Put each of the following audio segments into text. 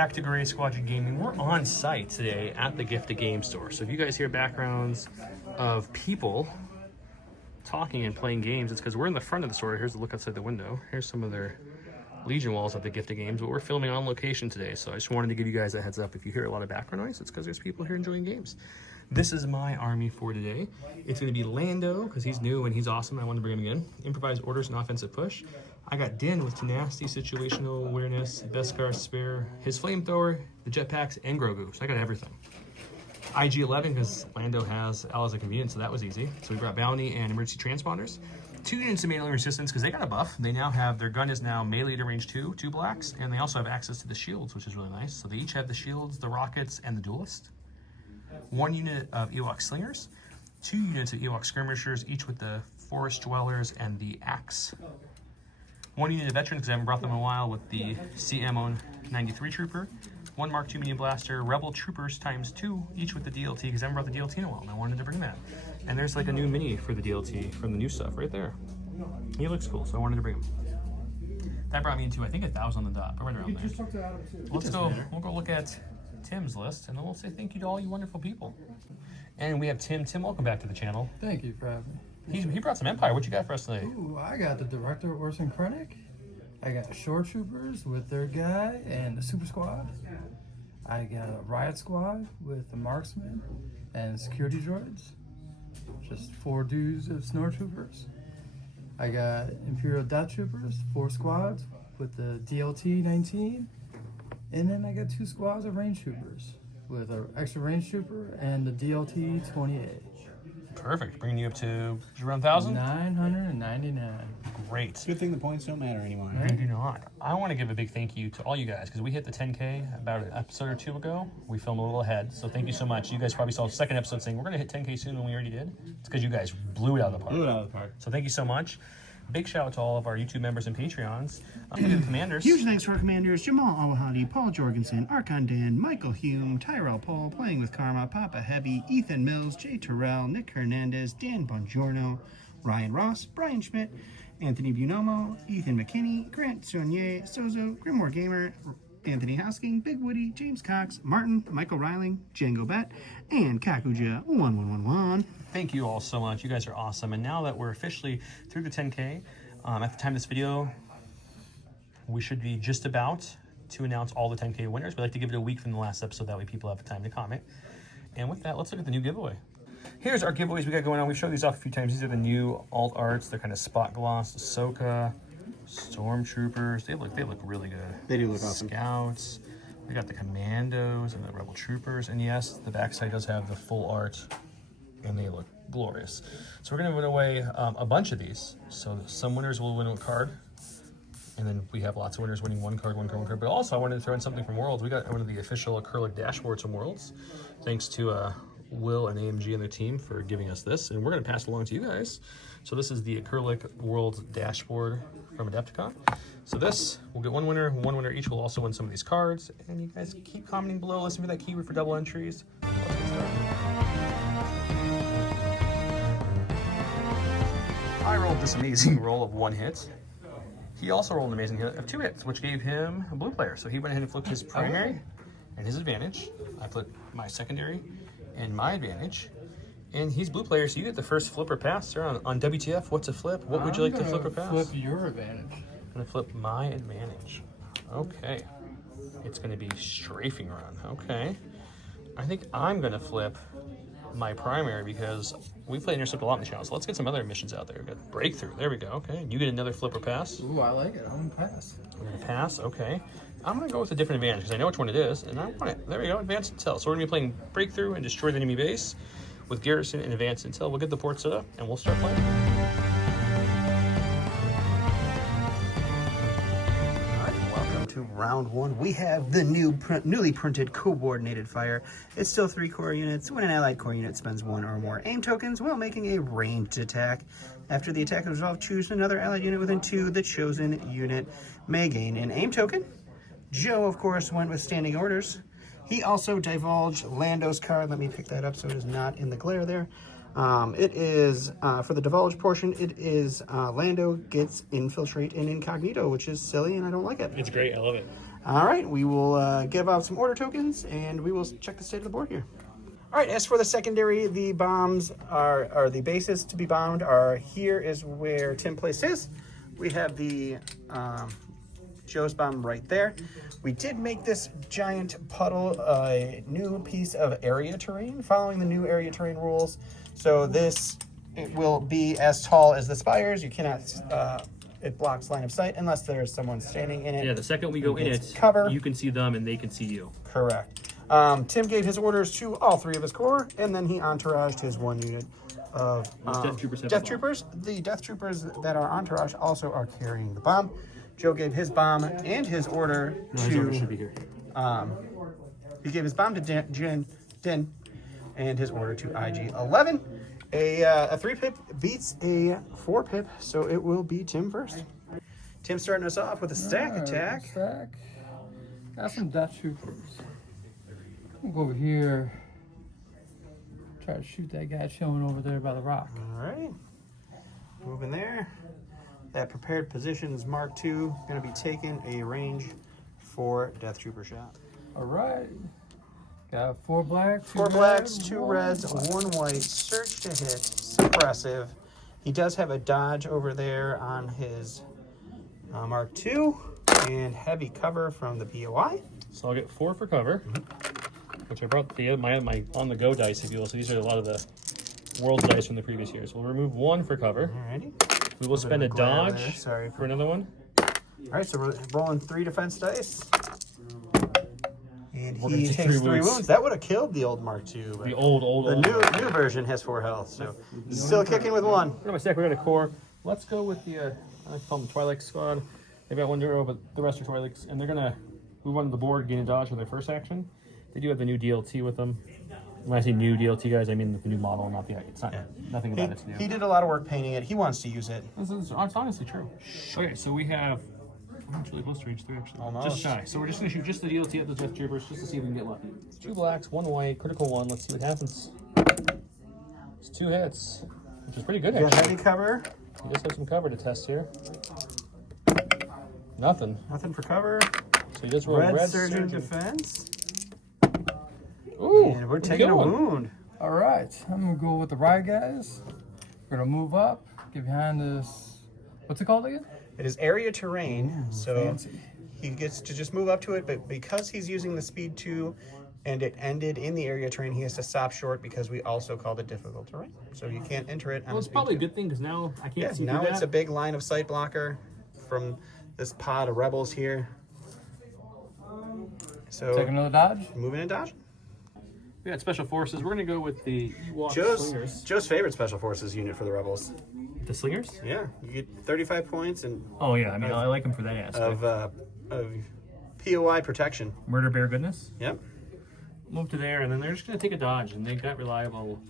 back to Gray Squadron Gaming. We're on site today at the Gift of Game store. So if you guys hear backgrounds of people talking and playing games, it's because we're in the front of the store. Here's a look outside the window. Here's some of their Legion walls at the Gift of Games, but we're filming on location today. So I just wanted to give you guys a heads up. If you hear a lot of background noise, it's because there's people here enjoying games. This is my army for today. It's going to be Lando, because he's new and he's awesome. I wanted to bring him again. Improvised orders and offensive push. I got Din with tenacity, situational awareness, Beskar spare, his flamethrower, the jetpacks, and Grogu. So I got everything. IG11, because Lando has allies of convenience, so that was easy. So we brought bounty and emergency transponders. 2 units of melee resistance, because they got a buff. They now have, their gun is now melee to range 2 blacks, and they also have access to the shields, which is really nice. So they each have the shields, the rockets, and the duelist. 1 unit of Ewok slingers, 2 units of Ewok skirmishers, each with the forest dwellers and the axe. 1 unit of veterans, because I haven't brought them in a while, with the CMO 93 trooper. 1 Mark II medium blaster, rebel troopers times 2, each with the DLT, because I haven't brought the DLT in a while, and I wanted to bring that. And there's like a new mini for the DLT from the new stuff right there. He looks cool, so I wanted to bring him. That brought me into, I think, 1,000 on the dot, but right around there. Let's go, we'll go look at Tim's list, and then we'll say thank you to all you wonderful people. And we have Tim. Tim, welcome back to the channel. Thank you for having me. He brought some Empire. What you got for us today? Ooh, I got the Director Orson Krennic. I got Shore Troopers with their guy and the Super Squad. I got a Riot Squad with the Marksman and Security Droids. Just 4 dudes of Snow Troopers. I got Imperial Death Troopers, 4 squads with the DLT 19. And then I got 2 squads of range troopers with an extra range trooper and the DLT 28. Perfect. Bringing you up to around 1,000? 999. Great. Good thing the points don't matter anymore. They do not. I want to give a big thank you to all you guys, because we hit the 10K about an episode or 2 ago. We filmed a little ahead, so thank you so much. You guys probably saw the second episode saying we're going to hit 10K soon when we already did. It's because you guys blew it out of the park. Blew it out of the park. So thank you so much. Big shout out to all of our YouTube members and Patreons. The commanders. Huge thanks to our commanders, Jamal Awahadi, Paul Jorgensen, Archon Dan, Michael Hume, Tyrell Paul, Playing with Karma, Papa Heavy, Ethan Mills, Jay Terrell, Nick Hernandez, Dan Bongiorno, Ryan Ross, Brian Schmidt, Anthony Bunomo, Ethan McKinney, Grant Saunier, Sozo, Grimoire Gamer, Anthony Hosking, Big Woody, James Cox, Martin, Michael Riling, Django Bet, and Kakuja1111. Thank you all so much. You guys are awesome. And now that we're officially through the 10K, at the time of this video, we should be just about to announce all the 10K winners. We like to give it a week from the last episode. That way people have time to comment. And with that, let's look at the new giveaway. Here's our giveaways we got going on. We've showed these off a few times. These are the new alt arts. They're kind of spot gloss, Ahsoka, Stormtroopers. They look really good. They do look awesome. Scouts. We got the Commandos and the Rebel Troopers. And yes, the backside does have the full art, and they look glorious. So we're going to win away a bunch of these. So some winners will win a card, and then we have lots of winners winning one card. But also I wanted to throw in something from Worlds. We got one of the official acrylic dashboards from Worlds, thanks to Will and AMG and their team for giving us this, and we're going to pass it along to you guys. So this is the acrylic Worlds dashboard from Adepticon. So this, we'll get one winner each will also win some of these cards, and you guys keep commenting below, listen for that keyword for double entries. Let's get started. I rolled this amazing roll of 1 hit. He also rolled an amazing hit of 2 hits, which gave him a blue player. So he went ahead and flipped his primary and his advantage. I flipped my secondary and my advantage. And he's blue player, so you get the first flip or pass, sir. On WTF, what's a flip? What would you like to flip or pass? Flip your advantage. I'm gonna flip my advantage. Okay. It's gonna be strafing run. Okay. I think I'm gonna flip my primary because we play Intercept a lot in the channel, so let's get some other missions out there. We've got Breakthrough. There we go. Okay. You get another flip or pass. Ooh, I like it. I'm gonna pass. I'm gonna pass. Okay. I'm gonna go with a different advantage because I know which one it is, and I want it. There we go. Advanced Intel. So we're gonna be playing Breakthrough and Destroy the Enemy Base with Garrison and Advanced Intel. We'll get the port set up and we'll start playing. To round 1, we have the newly printed coordinated fire. It's still 3 core units. When an allied core unit spends 1 or more aim tokens while making a ranged attack, after the attack is resolved, choose another allied unit within 2. The chosen unit may gain an aim token. Joe, of course, went with standing orders. He also divulged Lando's card. Let me pick that up so it is not in the glare there. It is, for the divulge portion, it is Lando gets infiltrate and incognito, which is silly and I don't like it. It's great. I love it. All right, we will give out some order tokens, and we will check the state of the board here. All right, as for the secondary, the bombs are the bases to be bombed are here is where Tim placed his. We have the Joe's bomb right there. We did make this giant puddle a new piece of area terrain, following the new area terrain rules. So this, it will be as tall as the spires. You cannot, it blocks line of sight unless there's someone standing in it. Yeah, the second we go in it, cover. you can see them and they can see you. Correct. Tim gave his orders to all 3 of his corps, and then he entouraged his 1 unit of Death Troopers. The Death Troopers that are entourage also are carrying the bomb. Joe gave his bomb and his order No, to... his order should be here. He gave his bomb to Din and his order to IG11. A 3-pip beats a 4-pip, so it will be Tim first. Tim starting us off with a stack attack. Stack. Got some Death Troopers. We'll go over here. Try to shoot that guy chilling over there by the rock. All right. Moving there. That prepared position is Mark II. Going to be taking a range 4 Death Trooper shot. All right. Got 4 blacks. 4 blacks, 2 reds, 1 white. Search to hit. Suppressive. He does have a dodge over there on his Mark II and heavy cover from the POI. So I'll get 4 for cover, which I brought my on-the-go dice, if you will. So these are a lot of the world dice from the previous years. We'll remove 1 for cover. Alrighty. We will spend a dodge for another one. Alright, so we're rolling 3 defense dice. And We're he gonna take takes 3 3 wounds. wounds. That would have killed the old Mark II. But The old. the new version has 4 health, so still kicking with 1. We're my stack. We got a core. Let's go with the I call them the Twilight Squad. They've got 1 hero, but the rest are Twilights, and they're gonna move onto the board, gain a dodge for their first action. They do have the new DLT with them. When I say new DLT, guys, I mean the new model, not the. It's not nothing about it's new. He did a lot of work painting it. He wants to use it. It's honestly true. Okay, so we have. It's really close to range 3 actually. Almost. Just shy. So we're just gonna shoot just the DLT at the Death Troopers just to see if we can get lucky. It's 2 blacks, 1 white, critical 1. Let's see what happens. It's 2 hits, which is pretty good You got actually. heavy cover. We just have some cover to test here. Nothing. Nothing for cover. So you just roll Red, red surgeon defense. Ooh, And we're taking a wound. All right. I'm going to go with the right guys. We're going to move up. Get behind this. What's it called again? It is area terrain, so fancy. he gets to just move up to it, but because he's using the speed 2 and it ended in the area terrain, he has to stop short because we also called it difficult terrain. So you can't enter it on Well, it's speed probably 2. a good thing because now I can't Yeah, see now through it's that. a big line of sight blocker from this pod of rebels here. So Take another dodge. moving and dodge. We got special forces. We're gonna go with the Ewok slingers. Joe's favorite special forces unit for the rebels. The slingers? Yeah, you get 35 points and Oh yeah, I mean I like them for that aspect. of POI protection. Murder bear goodness. Yep. Move to there, and then they're just gonna take a dodge, and they got reliable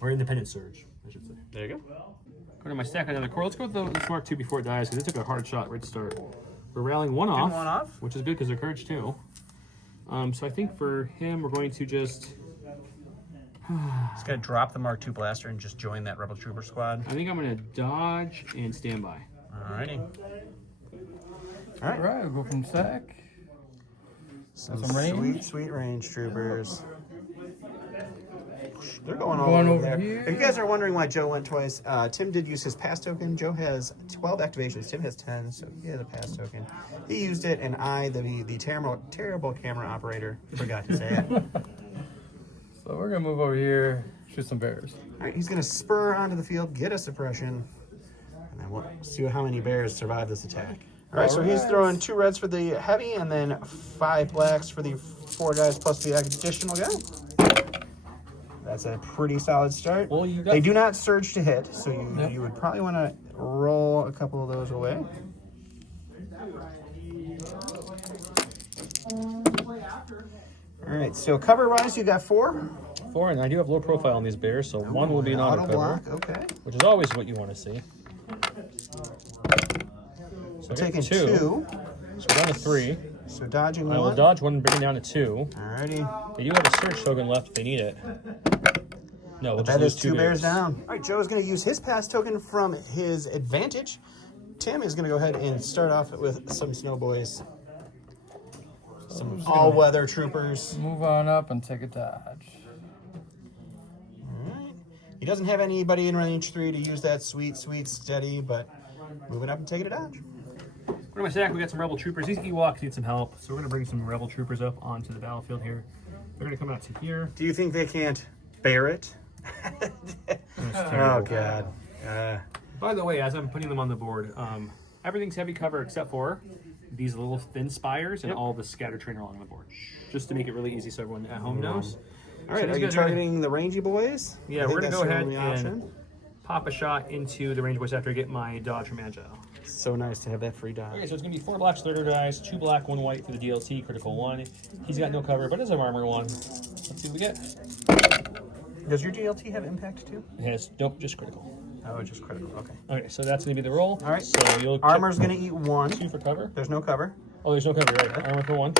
or independent surge, I should say. There you go. Go to my stack another core. Let's go with the Mark II before it dies because they took a hard shot right to start. We're rallying 1 off, 1 off. which is good because they're courage 2. So I think for him, we're going to just. He's gonna drop the Mark II blaster and just join that Rebel Trooper squad. I think I'm gonna dodge and stand by. Alrighty. All right. We'll go from stack. Some range. sweet range troopers. They're going all Going over over there. here. If you guys are wondering why Joe went twice, Tim did use his pass token. Joe has 12 activations. Tim has 10, so he has a pass token. He used it, and I, the terrible camera operator, forgot to say it. So we're going to move over here, shoot some bears. All right, he's going to spur onto the field, get a suppression, and then we'll see how many bears survive this attack. All right, so he's throwing 2 reds for the heavy and then 5 blacks for the 4 guys plus the additional guy. That's a pretty solid start. Well, you got. They do not surge to hit, so you would probably want to roll a couple of those away. All right, so cover-wise, you got 4. 4, and I do have low profile on these bears, so 1 will be an auto cover, block, okay. which is always what you want to see. So Taking 2. So we're down to 3. So dodging I will 1. dodge 1 and bring it down to 2. Alrighty. They do have a search token left if they need it. No, we'll just That lose is 2 bears down. All right, Joe is going to use his pass token from his advantage. Tim is going to go ahead and start off with some snow boys. Some all-weather troopers. Move on up and take a dodge. Alright. He doesn't have anybody in range 3 to use that sweet steady, but moving up and taking a dodge. What do I say? We got some rebel troopers. These Ewoks need some help, so we're gonna bring some rebel troopers up onto the battlefield here. They're gonna come out to here. Do you think they can't bear it? Oh god. By the way, as I'm putting them on the board, everything's heavy cover except for these little thin spires and all the scatter train along the board, just to make it really easy so everyone at home knows. All right, are you targeting the rangy boys? Yeah, we're gonna go ahead and pop a shot into the range boys after I get my dodge from Agile. So nice to have that free dodge. Okay, so it's gonna be 4 black starter dice, 2 black, 1 white for the DLC, critical 1. He's got no cover, but does have armor 1. Let's see what we get. Does your DLT have impact too? It has, nope, just critical. Oh, just critical. Okay. Okay, so that's gonna be the roll. All right. So you'll Armor's gonna eat 1. 2 for cover. There's no cover. Oh, there's no cover, right? Armor for 1.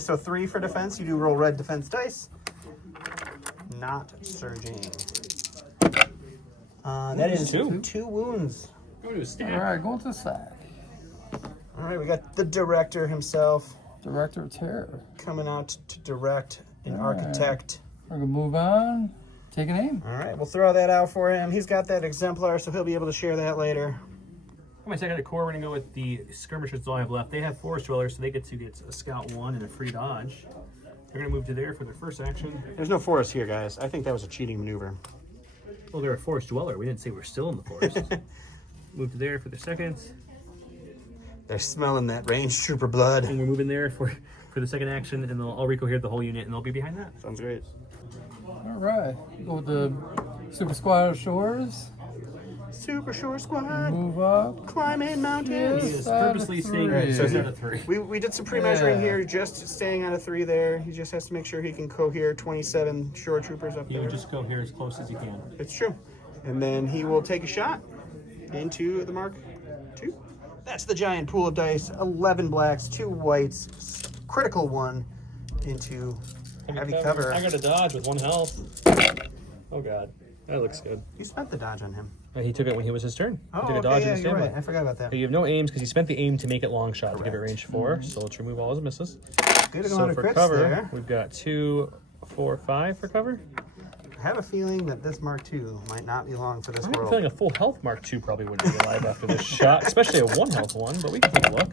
So 3 for defense. You do roll red defense dice. Not surging. That is 2 wounds. Go to a stab. All right, going to the sack. All right, we got the director himself Director of Terror. coming out to direct and architect. We're gonna move on. Take an aim. All right, we'll throw that out for him. He's got that exemplar, so he'll be able to share that later. For my second core, we're gonna go with the skirmishers. That's all I have left. They have forest dwellers, so they get to get a scout 1 and a free dodge. They're gonna move to there for their first action. There's no forest here, guys. I think that was a cheating maneuver. Well, they're a forest dweller. We didn't say we're still in the forest. Move to there for their second, They're smelling that range trooper blood. and we're moving there for the second action, and I'll reco-here the whole unit, and they'll be behind that. Sounds great. All right. Go with the Super Squad of Shores. Super short squad. Move up. Climbing mountains. He is purposely staying Right, so so out of 3. We did some pre-measuring Yeah. here, just staying on a 3 there. He just has to make sure he can cohere 27 shore troopers up You there. just go here as close as you can. It's true. And then he will take a shot into the Mark II. That's the giant pool of dice. 11 blacks, 2 whites, critical 1 into heavy cover. I got a dodge with 1 health. Oh god, that looks good. You spent the dodge on him. He took it when he was his turn. Oh, he took a okay, dodge yeah, and a you're standby. right. I forgot about that. You have no aims because he spent the aim to make it long shot to give it range 4. So let's remove all his misses. Good So amount of for crits cover, there. we've got 2, 4, 5 for cover. I have a feeling that this Mark II might not be long for this I'm world. feeling a full health Mark II probably wouldn't be alive after this shot, especially a 1 health one, but we can take a look.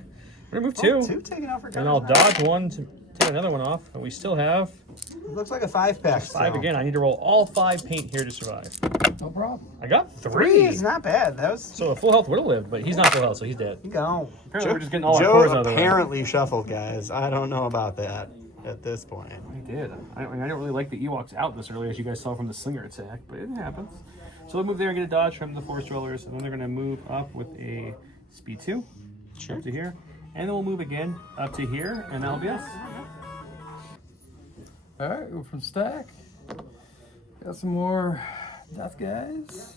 We're gonna move 2, 2 taken out for cover. and I'll dodge 1 to take another one off, and we still have Looks like a 5-pack. 5 again. I need to roll all 5 paint here to survive. No problem. I got 3 3. is not bad. That was So a full health would have lived, but he's not full health, so he's dead. go. Apparently we're just getting all our Joe cores out of the way. apparently shuffled, guys. I don't know about that at this point. I did. I don't really like the Ewoks out this early, as you guys saw from the slinger attack, but it happens. So they'll move there and get a dodge from the forest dwellers, and then they're going to move up with a speed 2 up to here, and then we'll move again up to here, and that'll be us. All right, go from stack. Got some more death guys.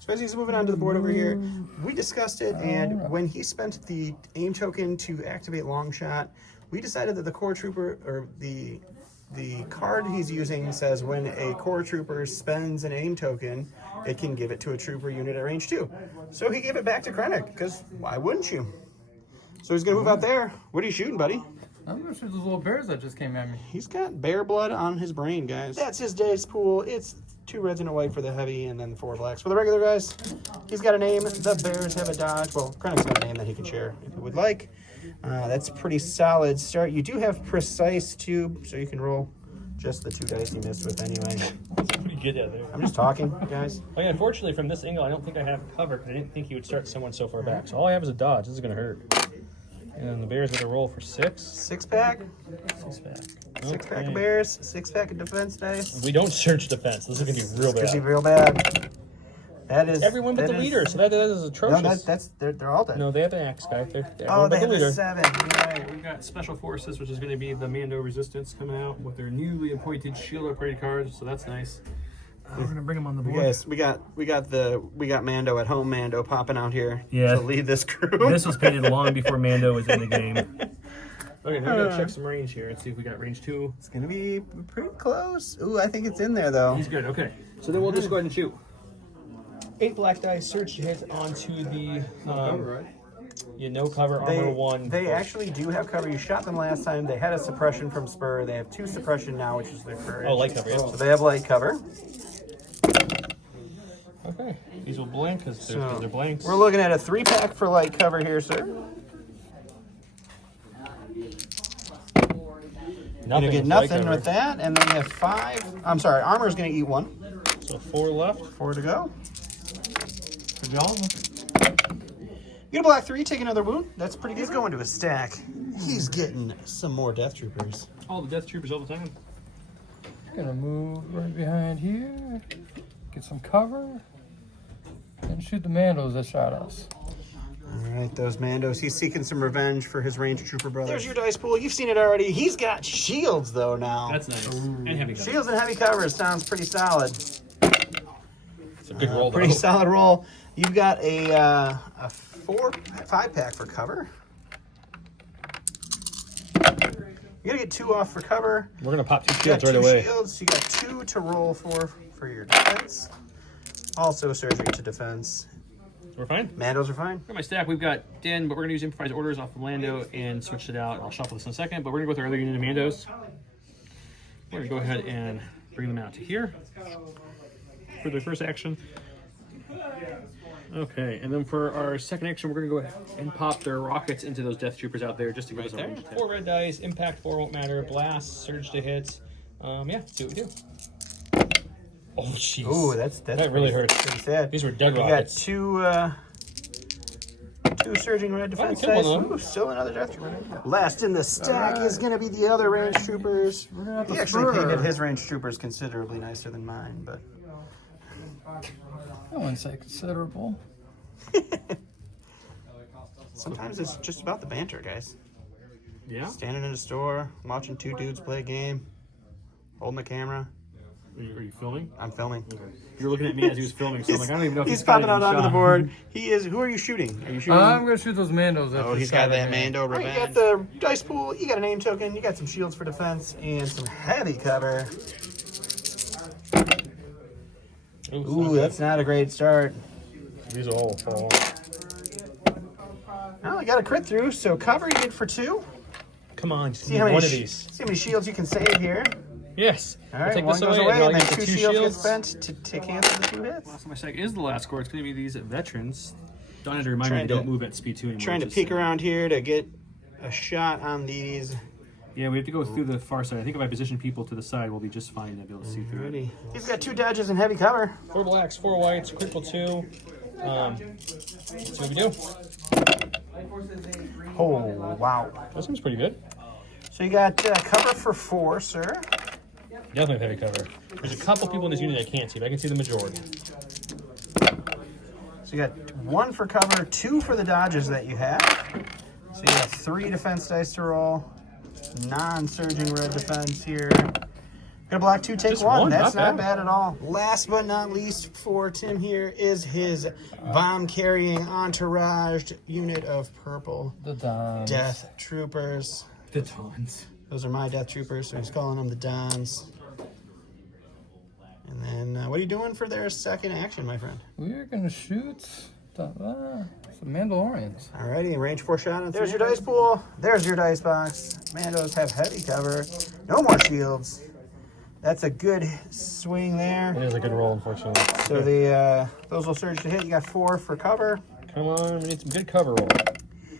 So as he's moving on to the board over here, we discussed it, and when he spent the aim token to activate long shot, we decided that the core trooper, or the card he's using says when a core trooper spends an aim token, it can give it to a trooper unit at range 2. So he gave it back to Krennic, because why wouldn't you? So he's gonna move out there. What are you shooting, buddy? I'm gonna shoot those little bears that just came at me. He's got bear blood on his brain, guys. That's his dice pool. It's 2 reds and a white for the heavy, and then 4 blacks for the regular guys. He's got a name. The bears have a dodge. Well, Krennic's got a name that he can share if he would like. That's a pretty solid start. You do have precise too, so you can roll just the 2 dice he missed with anyway. Pretty good out there. I'm just talking, guys. Oh yeah, unfortunately from this angle, I don't think I have cover, because I didn't think he would start someone so far back. So all I have is a dodge. This is going to hurt. And then the bears are going to roll for 6. 6-pack. 6-pack. 6-pack of bears. 6-pack of defense dice. We don't search defense. This is going to be real This could be bad. real bad. That is Everyone but that the is- leader, so that is atrocious. No, they're all dead. No, they have an axe guy. They're Oh, everyone they but have the a leader. 7. Right. We've got Special Forces, which is going to be the Mando Resistance coming out with their newly appointed shield upgrade cards, so that's nice. We're going to bring them on the board. Yes, we got Mando at home. Mando popping out here Yeah. to lead this crew. This was painted long before Mando was in the game. Okay, now we're going to check some range here and see if we got range 2. It's gonna be pretty close. Ooh, I think it's in there though. He's good, okay. So then we'll just go ahead and shoot. 8 black dice, surge to hit onto the You no cover, armor 1. They actually do have cover. You shot them last time. They had a suppression from Spur. They have 2 suppression now, which is their courage. Oh, light cover, yeah. So they have light cover. Okay. These will blink because they're blanks. We're looking at a 3-pack for light cover here, sir. Nothing Gonna get with light nothing cover. with that, and then you have 5. I'm sorry, armor's gonna eat 1. So 4 left. 4 to go. Good job. You get a black 3, take another wound. That's pretty good. He's going to a stack. He's getting some more Death Troopers. All the Death Troopers all the time. Gonna move right behind here, get some cover, and shoot the Mandos that shot us. All right, those Mandos. He's seeking some revenge for his range trooper brother. There's your dice pool. You've seen it already. He's got shields, though, now. That's nice. And heavy cover. Shields and heavy cover sounds pretty solid. It's a good roll, though. Pretty solid roll. You've got a 5-pack for cover. You gotta get 2 off for cover. We're going to pop 2 You got shields right 2 away. shields. You got 2 to roll for your defense. Also surgery to defense. We're fine. Mandos are fine. For my stack, we've got Den, but we're going to use improvised orders off of Lando and switch it out. I'll shuffle this in a second, but we're going to go with our other unit of Mandos. We're going to go ahead and bring them out to here for their first action. Okay, and then for our second action, we're going to go ahead and pop their rockets into those Death Troopers out there just to give us a range attack. 4 red dice, impact 4 won't matter, blast, surge to hit. Yeah, see what we do. Oh, jeez. Ooh, that's that really hurts. pretty sad. These were Doug You got rockets. 2 surging red defense killed dice. one of them. Ooh, still another Death Trooper. Last in the stack is going to be the other range troopers. He actually painted his range troopers considerably nicer than mine, but I wouldn't say considerable. sometimes it's just about the banter, guys. Yeah? Standing in a store, watching 2 dudes play a game, holding the camera. Are you filming? I'm filming. You were looking at me as he was filming, so I'm like, I don't even know if He's got popping it out in onto the shot. board. He is. Who are you shooting? Are you shooting? I'm gonna shoot those Mandos. Oh, he's got that Mando revenge. You got the dice pool. You got a name token. You got some shields for defense and some heavy cover. Ooh, that's not a great start. These will all fall. Well, I got a crit through, so cover you get for 2. Come on, just See need how many one of these. see how many shields you can save here. Yes. All I'll right, take 1 this goes away, away, I'll and then get the 2 2 shields get shields. spent to cancel the 2 hits. Last my second is the last score. It's going to be these veterans. Don't have to remind me Trying to to- don't move at speed 2 anymore. Trying to just peek so- around here to get a shot on these. Yeah, we have to go through the far side. I think if I position people to the side, we'll be just fine to be able to see through it. Ready. He's got 2 dodges and heavy cover. 4 blacks, 4 whites, critical 2. Let's see what we do. Oh, wow. That seems pretty good. So you got cover for 4, sir. Definitely have heavy cover. There's a couple people in this unit I can't see, but I can see the majority. So you got 1 for cover, 2 for the dodges that you have. So you got 3 defense dice to roll. Non-surging red defense here. Got a black 2, take Just 1. one, That's not not bad at all. Last but not least for Tim here is his bomb-carrying entourage unit of purple The Dons. Death Troopers. The tons. Those are my Death Troopers, so he's calling them the Dons. And then, what are you doing for their second action, my friend? We're gonna shoot some Mandalorians. Alrighty, range 4 shot. There's your dice pool. There's your dice box. Mandos have heavy cover. No more shields. That's a good swing there. It is a good roll, unfortunately. So those will surge to hit. You got 4 for cover. Come on, we need some good cover roll.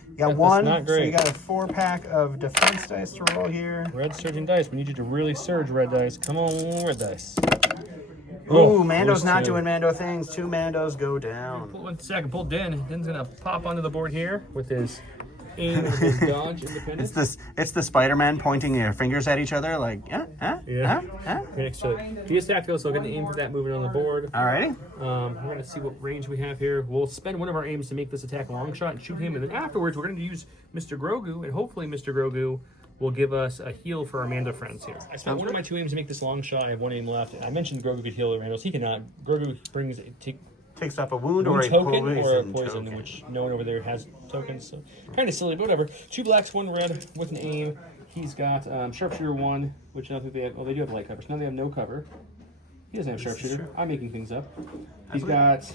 You got That's 1. not So great. you got a 4-pack of defense dice to roll here. Red surging dice. We need you to really surge red dice. Come on, red dice. Ooh, Mando's those not 2. doing Mando things. 2 Mandos go down. Pull 1 second. Pull Den. Den's gonna pop onto the board here with his aim, with his dodge, independence. It's the Spider-Man pointing their fingers at each other like, Yeah. Right Next to it. He is tactical, so I'm gonna aim for that movement on the board. Alrighty. We're gonna see what range we have here. We'll spend one of our aims to make this attack a long shot and shoot him, and then afterwards we're gonna use Mr. Grogu, and hopefully Mr. Grogu will give us a heal for our Mando friends here. I spent one of my 2 aims to make this long shot. I have 1 aim left. I mentioned Grogu could heal the Randos. He cannot. Grogu brings Takes up a wound one or a token or a poison poison, token. which no one over there has tokens. So kind of silly, but whatever. 2 blacks, 1 red with an aim. He's got sharpshooter 1, which I don't think they have. Oh, they do have light cover. So now they have no cover. He doesn't have sharpshooter. I'm making things up. He's got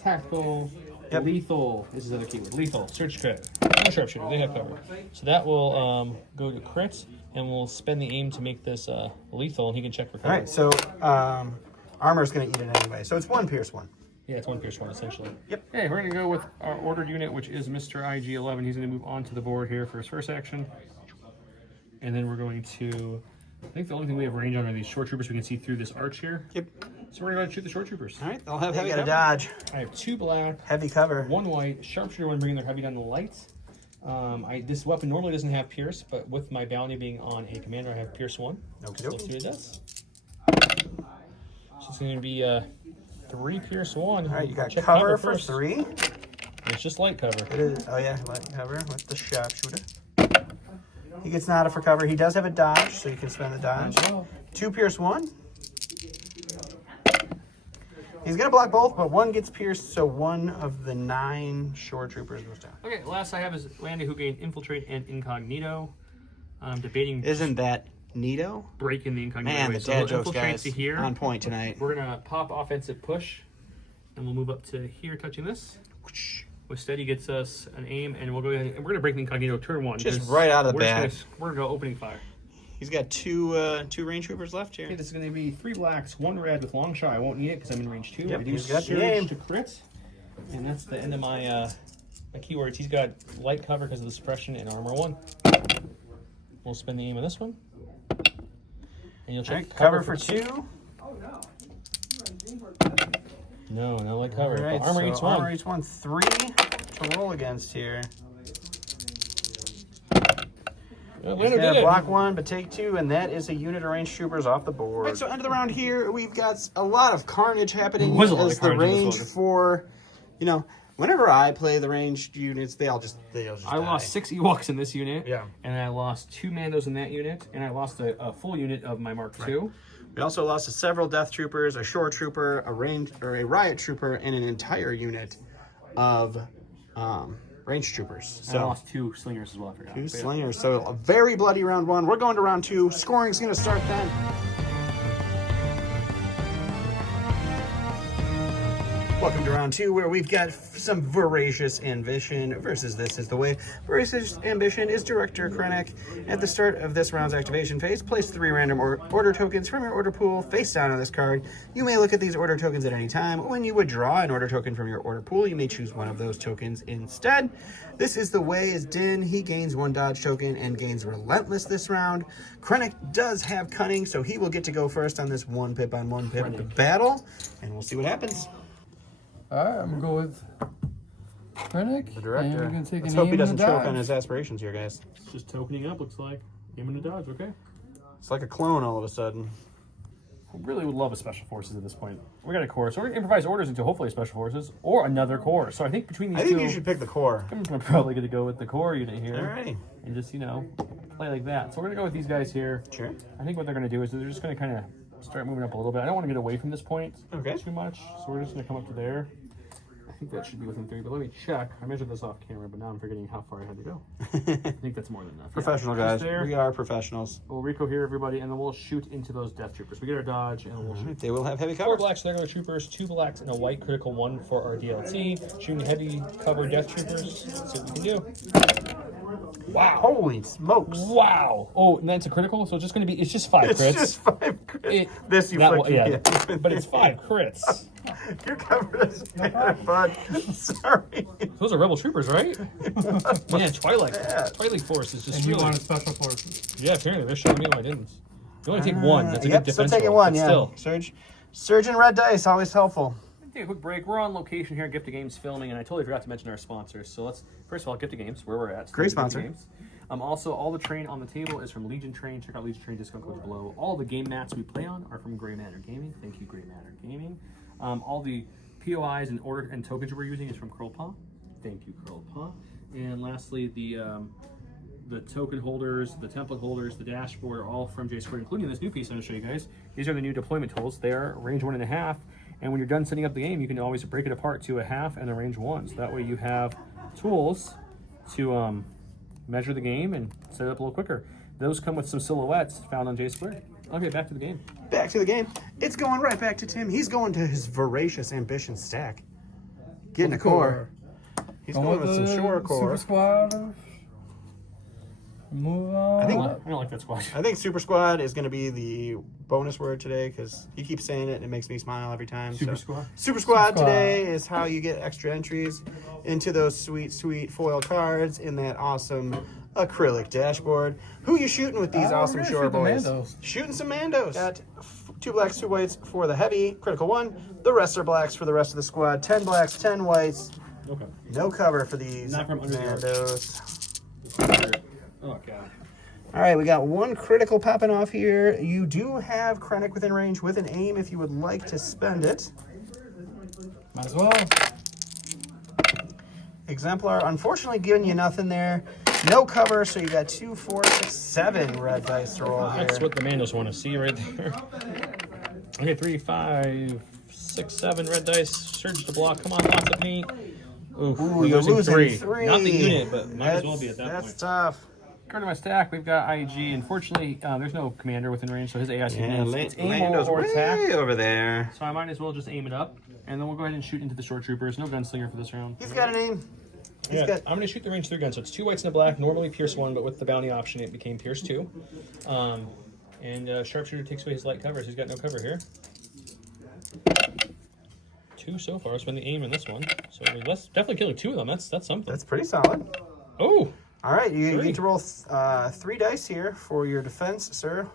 tactical Yep. Lethal is the other keyword. Lethal. Search crit. No sharpshooter. They have cover. So that will go to crit, and we'll spend the aim to make this lethal, and he can check for cover. All right, so armor's going to eat it anyway. So it's 1 pierce 1. Yeah, it's 1 pierce 1 essentially. Yep. Hey, we're going to go with our ordered unit, which is Mr. IG11. He's going to move onto the board here for his first action. And then we're going to, I think the only thing we have range on are these short troopers. We can see through this arch here. Yep. So we're going to shoot the short troopers. All right, they'll have heavy cover. cover. Dodge. I have 2 black, Heavy cover. 1 white, sharpshooter when bringing their heavy down the light. This weapon normally doesn't have pierce, but with my bounty being on a commander, I have pierce 1. Okie So let's dokie. see what it does. So it's going to be 3 pierce 1. All right, you got Check cover for first. 3. It's just light cover. It is. Oh yeah, light cover with the sharpshooter. He gets nada for cover. He does have a dodge, so you can spend the dodge. 2 pierce 1. He's gonna block both, but 1 gets pierced, so 1 of the 9 shore troopers goes down. Okay, last I have is Lando, who gained infiltrate and incognito. I'm debating Isn't that neato? breaking the incognito. Man, away. the So dad we'll jokes infiltrate guys to here. on point tonight. We're gonna pop offensive push, and we'll move up to here, touching this. With steady gets us an aim, and we'll go ahead and we're gonna break the incognito turn 1. Just 'cause right out of the we're bat. We're gonna go opening fire. He's got two range troopers left Okay, here. this is gonna be 3 blacks, 1 red with long shot. I won't need it because I'm in range 2. Yep, I do he's got the surge aim. to crit, and that's the end of my my keywords. He's got light cover because of the suppression and armor 1. We'll spend the aim on this one, and you'll check Right, cover for 2. No, not light cover. All right, But armor so eats 1. armor eats 1. 3 to roll against here. Lando He's gonna did it. block 1, but take 2, and that is a unit of range troopers off the board. Right, so end of the round here, we've got a lot of carnage happening There was a lot as of the carnage in this range one. for, whenever I play the ranged units, they all just I lost 6 Ewoks in this unit. Yeah. And I lost 2 Mandos in that unit, and I lost a full unit of my Mark II. We also lost several death troopers, a shore trooper, a riot trooper, and an entire unit of range troopers. And I lost 2 slingers as well. I forgot. 2 But yeah. slingers. So a very bloody round 1. We're going to round 2. Scoring's going to start then. Welcome to round 2, where we've got some voracious ambition versus This Is the Way. Voracious ambition is Director Krennic. At the start of this round's activation phase, place 3 random order tokens from your order pool face down on this card. You may look at these order tokens at any time. When you withdraw an order token from your order pool, you may choose one of those tokens instead. This Is the Way is Din. He gains 1 dodge token and gains Relentless this round. Krennic does have Cunning, so he will get to go first on this 1 pip on 1 pip battle, and we'll see what happens. All right, I'm gonna go with Krennic. The director. And we're gonna take Let's an hope aim he doesn't and a choke dodge. on his aspirations here, guys. It's just tokening up, looks like. Aim and a dodge, okay. It's like a clone all of a sudden. I really would love a special forces at this point. We got a core, so we're gonna improvise orders into hopefully special forces or another core. So I think between these I think two, you should pick the core. I'm probably gonna go with the core unit here. Alrighty. And just play like that. So we're gonna go with these guys here. Sure. I think what they're gonna do is they're just gonna kind of start moving up a little bit. I don't want to get away from this point Okay. too much, so we're just gonna come up to there. I think that should be within 3, but let me check. I measured this off camera, but now I'm forgetting how far I had to go. I think that's more than enough. Professional Yeah, guys. just there. We are professionals. We'll Rico here, everybody, and then we'll shoot into those death troopers. We get our dodge, and we'll shoot. They will have heavy 4 cover. blacks, regular troopers, 2 blacks, and a white critical 1 for our DLT. Shooting heavy cover death troopers. Let's see what we can do. Wow. Holy smokes. Wow! Oh, and that's a critical, so it's just going to be, it's just 5 It's crits. just 5 crits. This you not, flicked me. yeah, but it's 5 crits. Your cover is bud. Sorry. Those are rebel troopers, right? Man, Twilight Force is just And you really... wanted special forces. Yeah, apparently they're showing me what I didn't. You only take 1. That's a Yep, good still defense taking roll, 1, but yeah. Still. Surge and red dice, always helpful. Take a quick break. We're on location here at Gift of Games filming, and I totally forgot to mention our sponsors. So let's, first of all, Gift of Games, where we're at. Great Gift of sponsor. Games. Also, all the train on the table is from Legion Train. Check out Legion Train discount code below. All the game mats we play on are from Gray Matter Gaming. Thank you, Gray Matter Gaming. All the POIs and order and tokens we're using is from Curl Paw. Thank you, Curl Paw. And lastly, the token holders, the template holders, the dashboard are all from J Squared, including this new piece I'm going to show you guys. These are the new deployment tools. They are range 1.5, and when you're done setting up the game, you can always break it apart to a half and a range 1. So that way you have tools to measure the game and set it up a little quicker. Those come with some silhouettes found on J Squared. Okay, back to the game. Back to the game. It's going right back to Tim. He's going to his voracious ambition stack. Getting a core. He's going with some shore core. Super Squad. Move on. I think- I don't like that squad. I think Super Squad is going to be the bonus word today because he keeps saying it and it makes me smile every time. Super So, squad. Super Squad Super Squad. today is how you get extra entries into those sweet, sweet foil cards in that awesome acrylic dashboard. Who you shooting with these we're awesome gonna shore shoot the boys? Mandos. Shooting some Mandos. Got 2 blacks, 2 whites for the heavy, critical 1. The rest are blacks for the rest of the squad. 10 blacks, 10 whites. Okay. No cover for these Not from under the arc. Mandos. Oh god. All right, we got 1 critical popping off here. You do have Krennic within range with an aim if you would like to spend it. Might as well. Exemplar, unfortunately, giving you nothing there. No cover, so you got 2, 4, 6, 7 red dice to roll here. That's what the Mandos want to see right there. Okay, 3, 5, 6, 7 red dice. Surge to block. Come on, lots of paint. Oof, Ooh, we're you're losing 3. 3. Not the unit, but might as well be at that That's point. tough. According to my stack, we've got IG. Unfortunately, there's no commander within range, so his AIC Yeah, it's aim Lando's or attack. way over there. So I might as well just aim it up, and then we'll go ahead and shoot into the short troopers. No gunslinger for this round. He's got an aim. He's Yeah, got. I'm going to shoot the range 3 gun, so it's 2 whites and a black. Normally Pierce 1, but with the bounty option, it became Pierce 2. And sharpshooter takes away his light cover, so he's got no cover here. 2 so far. So in the aim in this one, so we're definitely killing 2 of them. That's something. That's pretty solid. Oh, All right, you 3. need to roll 3 dice here for your defense, sir.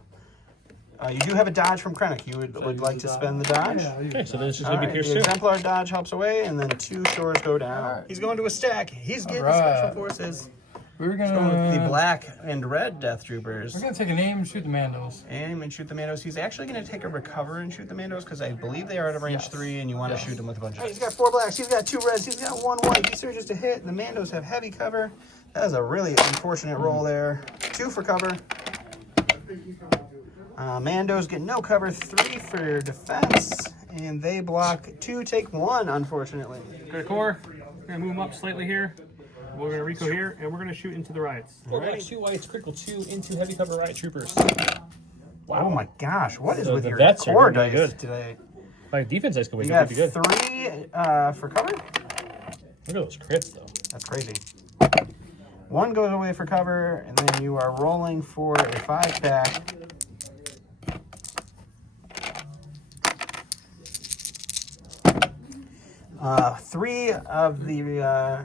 You do have a dodge from Krennic. You would like to spend the dodge? Yeah, okay. So then it's just All going to right, be Pierce the 2. exemplar dodge helps away, and then 2 shores go down. All right. He's going to a stack. He's getting right. special forces. we're He's going with the gonna black and red death troopers. we're gonna take an aim and shoot the Mandos. Aim and shoot the Mandos. He's actually going to take a recover and shoot the Mandos because I believe they are out of range Yes. 3, and you want Yes. to shoot them with a bunch of. He's got 4 blacks. He's got 2 reds. He's got 1 white. He surges to hit, and the Mandos have heavy cover. That is a really unfortunate roll there. 2 for cover. Mandos get no cover. 3 for defense, and they block 2. Take 1, unfortunately. Got a core. We're going to move them up slightly here. We're going to Rico here, and we're going to shoot into the riots. 4 blacks, 2 whites, critical 2 into heavy cover riot troopers. Oh my gosh, what is So with the your vets are core gonna be dice good. today? My defense dice can wake You up got pretty good. 3 for cover? Look at those crits, though. That's crazy. 1 goes away for cover, and then you are rolling for a 5-pack. Three of the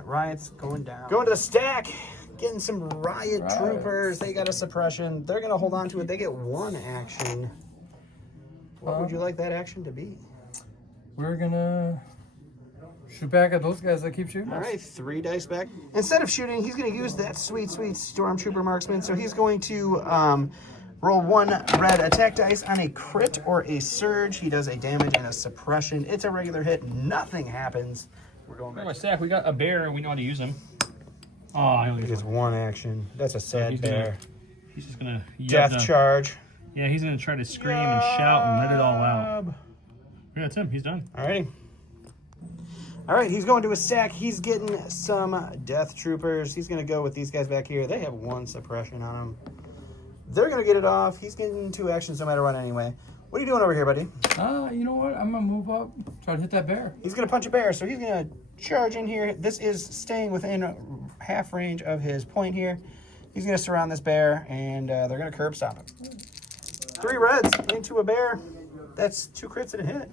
riots going down. Going to the stack, getting some riot troopers. They got a suppression. They're going to hold on to it. They get 1 action. What would you like that action to be? We're gonna shoot back at those guys that keep shooting. All us. right, 3 dice back. Instead of shooting, he's going to use that sweet, sweet Stormtrooper marksman. So he's going to roll 1 red attack dice on a crit or a surge. He does a damage and a suppression. It's a regular hit. Nothing happens. We're going On back. my stack, we got a bear, and we know how to use him. Oh, I only He get gets 1 action. That's a sad bear. He's just gonna Death charge. Yeah, he's gonna try to scream and shout and let it all out. Yeah, that's him. He's done. Alrighty. All right, he's going to a stack. He's getting some death troopers. He's going to go with these guys back here. They have 1 suppression on them. They're going to get it off. He's getting 2 actions no matter what anyway. What are you doing over here, buddy? You know what? I'm gonna move up, try to hit that bear. He's going to punch a bear, so he's going to charge in here. This is staying within half range of his point here. He's going to surround this bear, and they're going to curb stop him. 3 reds into a bear. That's 2 crits and a hit.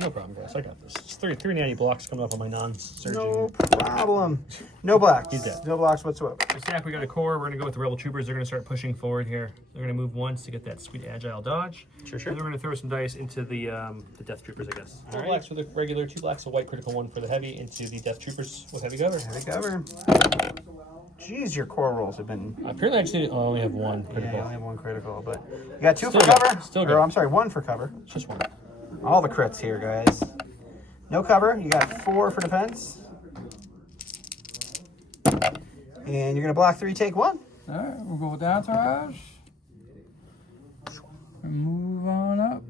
No problem, guys. I got this. It's three natty blocks coming up on my non-surging. No problem. No blocks. He's dead. No blocks whatsoever. The stack, we got a core. We're going to go with the Rebel Troopers. They're going to start pushing forward here. They're going to move once to get that sweet agile dodge. Sure. And they're going to throw some dice into the Death Troopers, I guess. 4 All right. blacks for the regular, 2 blacks, a white critical 1 for the heavy into the Death Troopers with heavy cover. Heavy cover. Jeez, your core rolls have been. Apparently, actually, I only have 1 Yeah, critical. you only have 1 critical, but you got 2 Still for good. cover. Still Or, good. I'm sorry, 1 for cover. It's just 1. All the crits here, guys. No cover. You got 4 for defense. And you're gonna block 3, take 1. All right, we'll go with entourage. And move on up.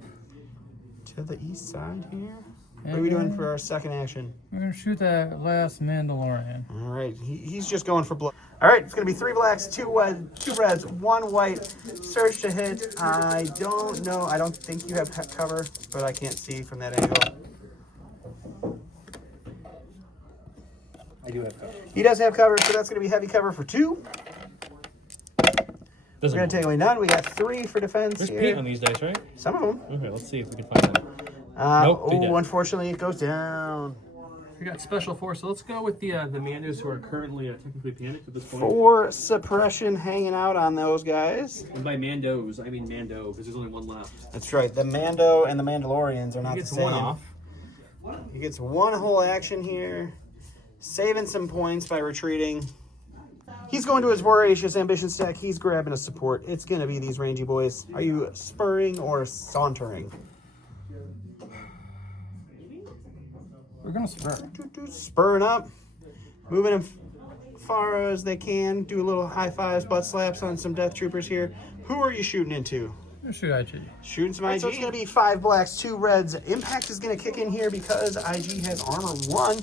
To the east side here. What are we doing for our second action? We're gonna shoot that last Mandalorian. All right, he's just going for blood. All right, it's gonna be 3 blacks, 2 reds, 1 white. Surge to hit. I don't know. I don't think you have cover, but I can't see from that angle. I do have cover. He does have cover, so that's going to be heavy cover for 2. We're going to take away none. We got 3 for defense. There's here. paint on these dice, right? Some of them. Okay, let's see if we can find them. Nope, they didn't. Unfortunately, it goes down. We got special force, so let's go with the Mandos who are currently technically panicked at this point. 4 suppression hanging out on those guys. And by Mandos, I mean Mando, because there's only one left. That's right. The Mando and the Mandalorians are not He the gets same. one off. He gets 1 whole action here, saving some points by retreating. He's going to his voracious ambition stack. He's grabbing a support. It's going to be these rangy boys. Are you spurring or sauntering? We're gonna spur. Spurring up, moving them far as they can. Do a little high fives, butt slaps on some death troopers here. Who are you shooting into? Let's shoot IG. Shooting some IG. So it's going to be 5 blacks, 2 reds. Impact is going to kick in here because IG has armor 1.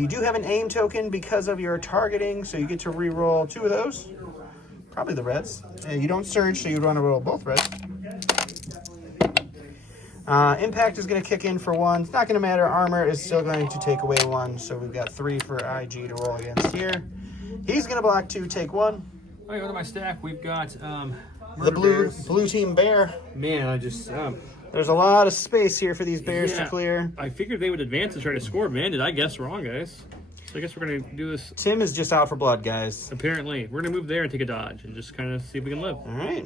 You do have an aim token because of your targeting, so you get to re-roll 2 of those. Probably the reds. You don't surge, so you'd want to roll both reds. Impact is going to kick in for 1. It's not going to matter. Armor is still going to take away 1, so we've got 3 for IG to roll against here. He's going to block 2, take 1. All right, go to my stack. We've got The blue team bear. Man, I just There's a lot of space here for these bears to yeah. clear. I figured they would advance and try to score. Man, did I guess wrong, guys? So I guess we're gonna do this. Tim is just out for blood, guys. Apparently, we're gonna move there and take a dodge and just kind of see if we can live. All right.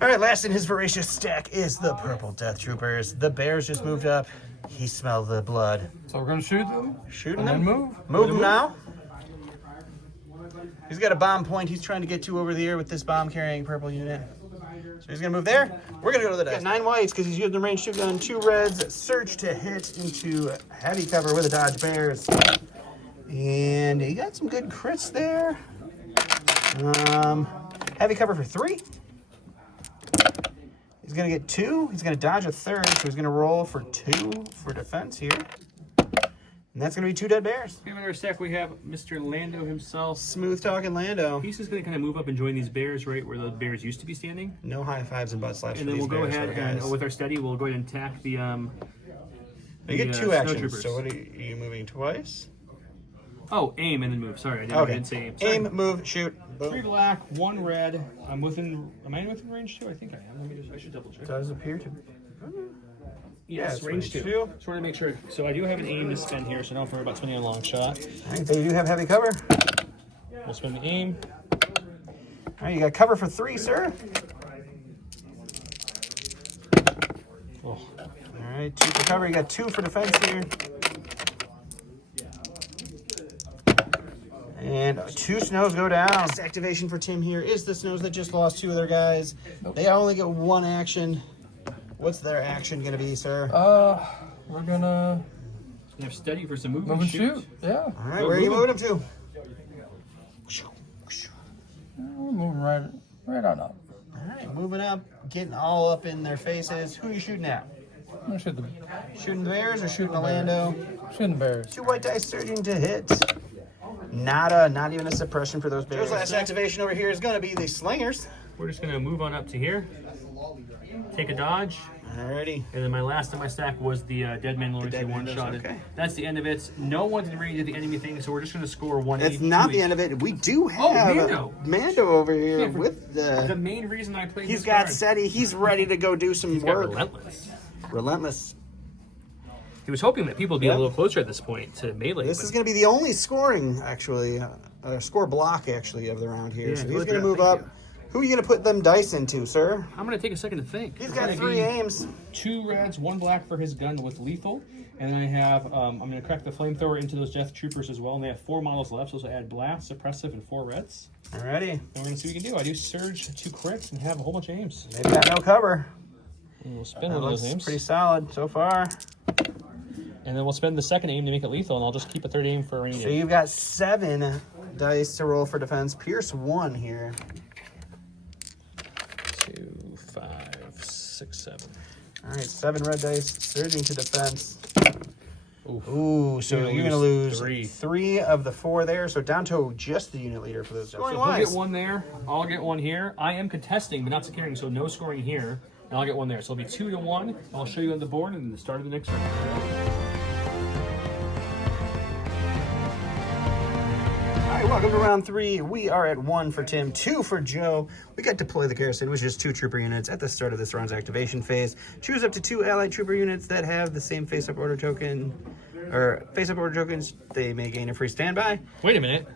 All right, last in his voracious stack is the purple death troopers. The bears just moved up. He smelled the blood. So we're gonna shoot them. Shooting And them. then move. Move them now. He's got a bomb point he's trying to get to over here with this bomb carrying purple unit. So he's going to move there. We're going to go to the dice. 9 whites because he's using the range 2 gun. 2 reds. Surge to hit into heavy cover with a dodge bears. And he got some good crits there. Heavy cover for 3. He's going to get 2. He's going to dodge a 3rd. So he's going to roll for 2 for defense here. And that's going to be 2 dead bears. In our stack, we have Mr. Lando himself. Smooth talking Lando. He's just going to kind of move up and join these bears right where the bears used to be standing. No high fives and butt slaps And for then these we'll go bears, ahead though, and guys. with our steady, we'll go ahead and attack the You get 2 snow actions. troopers. So what are you moving twice? Oh, aim and then move. Sorry, I didn't say aim. Sorry. Aim, move, shoot. 3 Boom. black, 1 red. Am I within range 2? I think I am. I should double check. Does appear to be. Yes, it's range range 2. two. Just want to make sure. So I do have an aim to spend here, so I don't have to worry about spending a long shot. All right, they do have heavy cover. We'll spend the aim. All right, you got cover for 3, sir. Oh. All right, 2 for cover. You got 2 for defense here. And 2 snows go down. Next activation for Tim here is the snows that just lost 2 of their guys. They only get 1 action. What's their action going to be, sir? We're gonna You have steady for some move move and shoot. Yeah. All right, where are you moving them to? We're moving right on up. All right, moving up, getting all up in their faces. Who are you shooting at? I'm gonna shoot the Shooting the bears or shooting the Lando? shooting the bears. 2 white dice surging to hit. Not even a suppression for those bears. Joe's last activation over here is going to be the slingers. We're just going to move on up to here. Take a dodge. Alrighty. And then my last in my stack was the Dead Man Lawrence Dead one Mandos, shot. okay. That's the end of it. No one's in range of the enemy thing, so we're just going to score 1 That's each. not 2 the each. end of it. We do have Mando over here Yeah, with The the. main reason I played He's this got card, SETI. He's ready to go do some he's got work. Relentless. Relentless. He was hoping that people would be Yep. a little closer at this point to melee. This but is going to be the only scoring, actually, score block, actually, of the round here. Yeah, so good he's going to job. move Thank up. you. Who are you going to put them dice into, sir? I'm going to take a second to think. He's We're got gonna 3 be aims. 2 reds, 1 black for his gun with lethal. And then I have, I'm going to crack the flamethrower into those death troopers as well. And they have 4 models left, so I add blast, suppressive, and 4 reds. Alrighty. And we're going to see what we can do. I do surge 2 crits and have a whole bunch of aims. They've got no cover. And we'll spend That one of those looks aims. pretty solid so far. And then we'll spend the second aim to make it lethal, and I'll just keep a third aim for a rainy So day. you've got 7 dice to roll for defense. Pierce 1 here. 2, 5, 6, 7. All right, 7 red dice, surging to defense. Oof. Ooh, so You're you're gonna going to lose lose 3 of the 4 there, so down to just the unit leader for those. So he'll get 1 there. I'll get 1 here. I am contesting, but not securing, so no scoring here. And I'll get 1 there. So it'll be 2 to 1. I'll show you on the board and the start of the next round. Welcome to round 3. We are at 1 for Tim, 2 for Joe. We got Deploy the Garrison, which is 2 trooper units at the start of this round's activation phase. Choose up to 2 allied trooper units that have the same face-up order token, or face-up order tokens. They may gain a free standby. Wait a minute.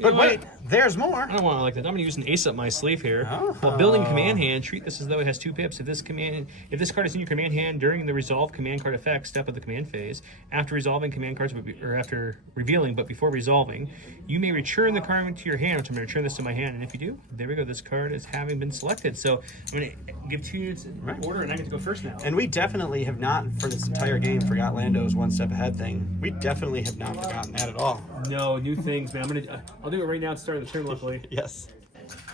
But wait, there's more. I don't want to like that. I'm going to use an ace up my sleeve here. While building command hand, treat this as though it has 2 pips. If this card is in your command hand during the resolve command card effect step of the command phase, after resolving command cards, or after revealing but before resolving, you may return the card into your hand, which I'm going to return this to my hand. And if you do, there we go. This card is having been selected. So I'm going to give 2 units in order, and I get to go first now. And we definitely have not, for this entire game, forgot Lando's 1 step ahead thing. We definitely have not forgotten that at all. No, new things, man. I'll do it right now at the start of the turn, luckily. Yes.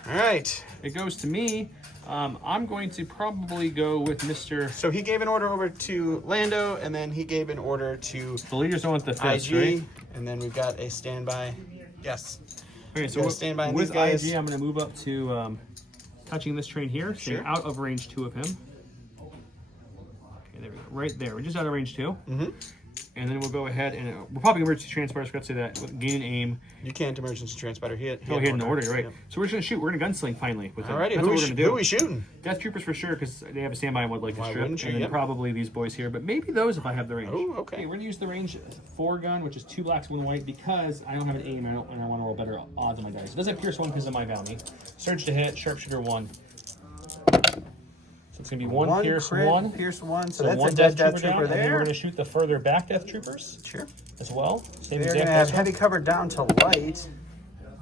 All right. It goes to me. I'm going to probably go with Mr. So he gave an order over to Lando, and then he gave an order to The leaders don't want the fist, IG, right? and then we've got a standby. Yes. Okay, so gotta stand by with these guys. IG, I'm going to move up to touching this train here, staying Sure. out of range 2 of him. Okay, there we go. Right there. We're just out of range 2. Mm-hmm. And then we'll go ahead and we're probably going to emergency transport. I forgot to say that. With gain and aim. You can't emergency transponder. He had Hidden order, you're right. Yep. So we're just going to shoot. We're going to gunsling finally. With Alrighty, That's who what we're we going to do. we shooting? Death Troopers for sure, because they have a standby and would like to Why strip. wouldn't you? And then Yep. probably these boys here, but maybe those if I have the range. Oh, okay. We're going to use the range 4 gun, which is 2 blacks, 1 white, because I don't have an aim and I want to roll better odds on my dice. It doesn't pierce 1 because of my bounty. Surge to hit, sharpshooter 1. So it's going to be 1 pierce crit, 1. Pierce 1. So, So that's 1 a death death trooper trooper down, and then we're there. going to shoot the further back Death Troopers Sure. as well. Same They're exact going to have this one. heavy cover down to light.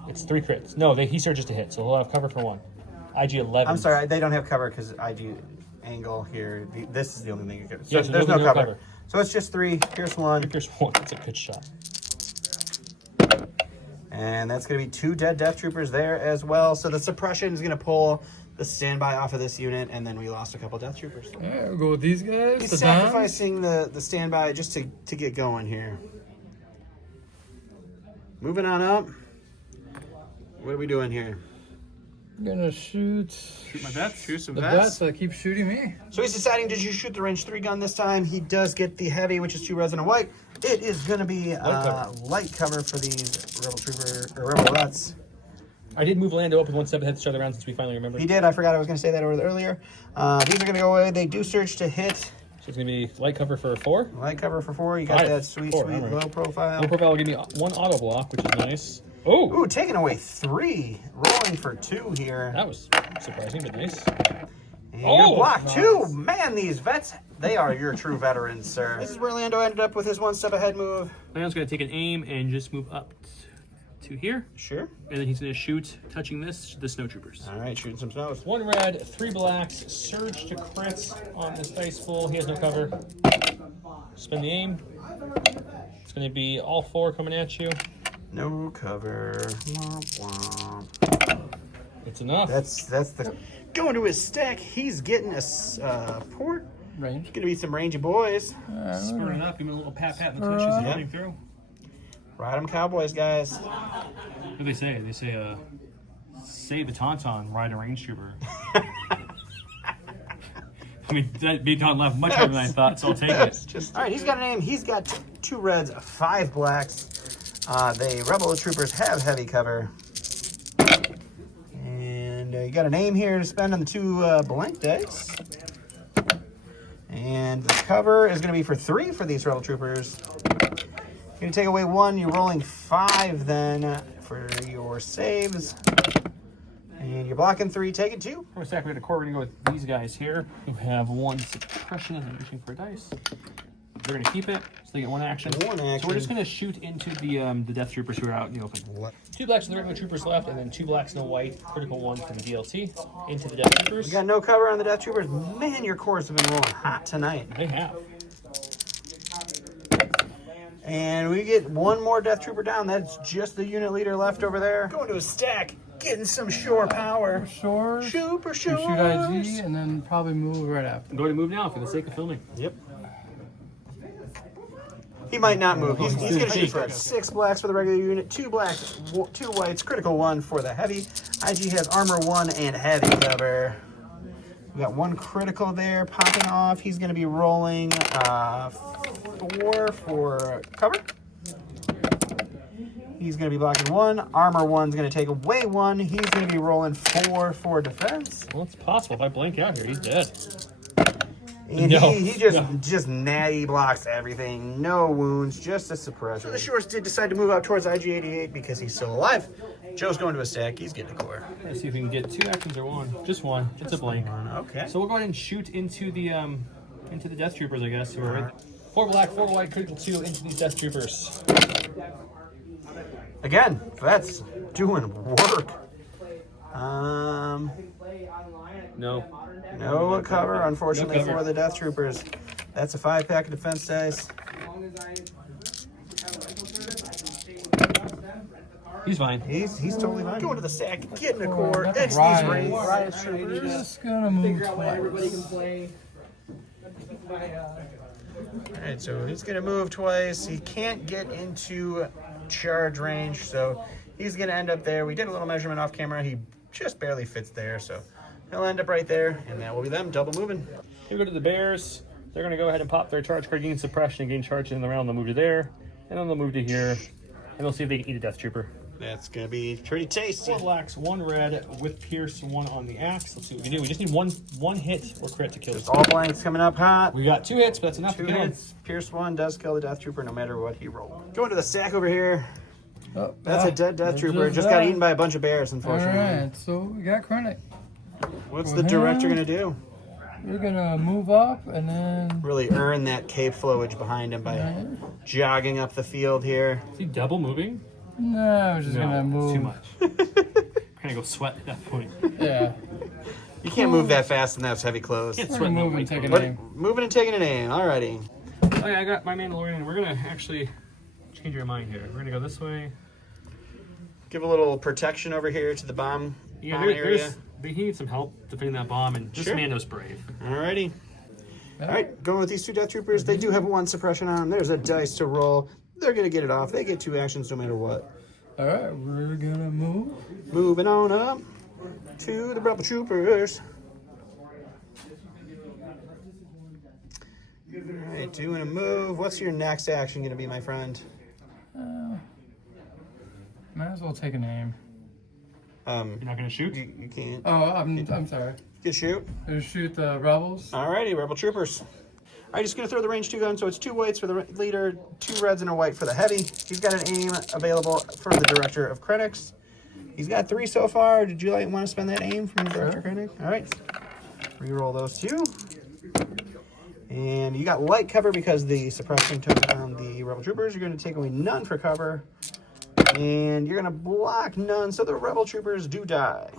It's 3 crits. No, he surges to hit, so they'll have cover for 1. IG11. I'm sorry, they don't have cover because IG angle here. This is the only thing you could. So Yeah, so there's there'll no be no cover. cover. So it's just 3 Pierce 1. 3 pierce 1. That's a good shot. And that's going to be 2 dead Death Troopers there as well. So the suppression is going to pull the standby off of this unit, and then we lost a couple Death Troopers. All right, we'll go with these guys. He's the sacrificing the standby just to get going here. Moving on up. What are we doing here? I'm gonna shoot Shoot my vets. Shoot some the vets. vets that keep shooting me. So he's deciding, did you shoot the range 3 gun this time? He does get the heavy, which is 2 res and a white. It is going to be light cover for these Rebel Trooper or Rebel Ruts. I did move Lando up with 1 step ahead to start the round since we finally remembered. He did. I forgot I was going to say that earlier. These are going to go away. They do surge to hit. So it's going to be light cover for 4. Light cover for 4. You got 5. that sweet, 4, sweet all right. low profile. Low profile will give me 1 auto block, which is nice. Oh, Ooh, taking away 3. Rolling for 2 here. that was surprising, but nice. And Oh, you're blocked nice. 2. Man, these vets, they are your true veterans, sir. This is where Lando ended up with his 1 step ahead move. Lando's going to take an aim and just move up to here. Sure. And then he's going to shoot, touching the snow troopers. All right, shooting some snows. 1 red, 3 blacks, surge to crits on this dice pool. He has no cover. Spin the aim. It's going to be all 4 coming at you. No cover. Womp womp. It's enough. That's the going to his stack. He's getting a port. Range. Gonna be some rangy boys. Spur it up. Give him a little pat in the tush as he's Yeah. running through. Ride 'em Cowboys, guys. What do they say? They say, save a tauntaun, ride a range trooper. I mean, that beat on left much better than I thought, so I'll take it. All right, he's got a name. He's got 2 reds, 5 blacks. The Rebel Troopers have heavy cover. And you got a name here to spend on the 2 blank dice. And the cover is going to be for 3 for these Rebel Troopers. You're going to take away 1. You're rolling 5 then for your saves. And you're blocking 3, taking 2. For a sec, we had a core. We're going to go with these guys here who have 1 suppression and I'm reaching for a dice. They're going to keep it, so they get 1 action. 1 So action. we're just going to shoot into the Death Troopers who are out in the open. 2 blacks for the regular troopers left, and then 2 blacks, no white. Critical 1 for the DLC. Into the Death Troopers. You got no cover on the Death Troopers. Man, your cores have been rolling hot tonight. They have. And we get 1 more Death Trooper down. That's just the unit leader left over there. Going to a stack, getting some shore power. Shore. Super We shore. shoot IG and then probably move right after. I'm going to move now for the sake of filming. Yep. He might not move. He's going to shoot for 6 blacks for the regular unit, 2 blacks, 2 whites, critical 1 for the heavy. IG has armor 1 and heavy cover. We got 1 critical there popping off. He's going to be rolling 4 for cover. He's going to be blocking 1. Armor 1's going to take away 1. He's going to be rolling 4 for defense. Well, it's possible. If I blink out here, he's dead. And No, he just natty blocks everything. No wounds, just a suppressor. So the Shorts did decide to move out towards IG88 because he's still alive. Joe's going to a stack. He's getting a core. Let's see if we can get 2 actions or 1. Just 1. It's a blink. Okay. So we'll go ahead and shoot into the Death Troopers, I guess. Who are 4 black, 4 white, critical 2 into these Death Troopers. Again, that's doing work. No. No cover, unfortunately, No cover. for the Death Troopers. That's a 5-pack of defense dice. He's fine. He's totally fine. Going to the stack, getting a core. Got X the these Riot. Riot Troopers. Just gonna move Everybody can twice. play. Alright, so he's going to move twice. He can't get into charge range, so he's going to end up there. We did a little measurement off camera. He just barely fits there, so he'll end up right there, and that will be them double moving. Here we go to the Bears. They're going to go ahead and pop their charge card, gain suppression, and gain charge in the round. They'll move to there, and then they'll move to here, and they'll see if they can eat a Death Trooper. That's going to be pretty tasty. 4 blacks, 1 red with Pierce, 1 on the axe. Let's see what we can do. We just need one hit or crit to kill this. All blanks coming up hot. We got 2 hits, but that's enough 2 to kill him. hits. Pierce 1 does kill the Death Trooper no matter what he rolled. Going to the stack over here. Oh, That's a dead Death Trooper. Just got eaten by a bunch of bears, unfortunately. Alright, so we got Krennic. What's the director going to do? We're gonna move up and then. Really earn that cape flowage behind him by jogging up the field here. Is he double moving? No, we're just gonna move. Too much. We're gonna go sweat at that point. Yeah. You can't move that fast in those heavy clothes. Can't We're sweat gonna in move the and white take an clothes. aim. Moving and taking an aim. Alrighty. Okay, I got my Mandalorian. We're gonna actually change your mind here. We're gonna go this way. Give a little protection over here to the bomb area. He needs some help defending that bomb, and just Sure. Mando's brave. Alrighty. Alright, going with these 2 Death Troopers. They do have 1 suppression on them. There's a dice to roll. They're going to get it off. They get 2 actions no matter what. Alright, we're gonna move. Moving on up to the Rebel Troopers. Alright, doing a move. What's your next action going to be, my friend? Might as well take an aim. You're not gonna shoot? You can't. Oh, I'm sorry. You can shoot. Gonna shoot the rebels. Alrighty, Rebel Troopers. Alright, just going to throw the range 2 gun, so it's 2 whites for the leader, 2 reds and a white for the heavy. He's got an aim available from the director of Krennic. He's got 3 so far. Did you want to spend that aim from the director of Krennic? Alright. Reroll those 2. And you got light cover because the suppression took on the Rebel Troopers. You're going to take away none for cover. And you're going to block none, so the Rebel Troopers do die.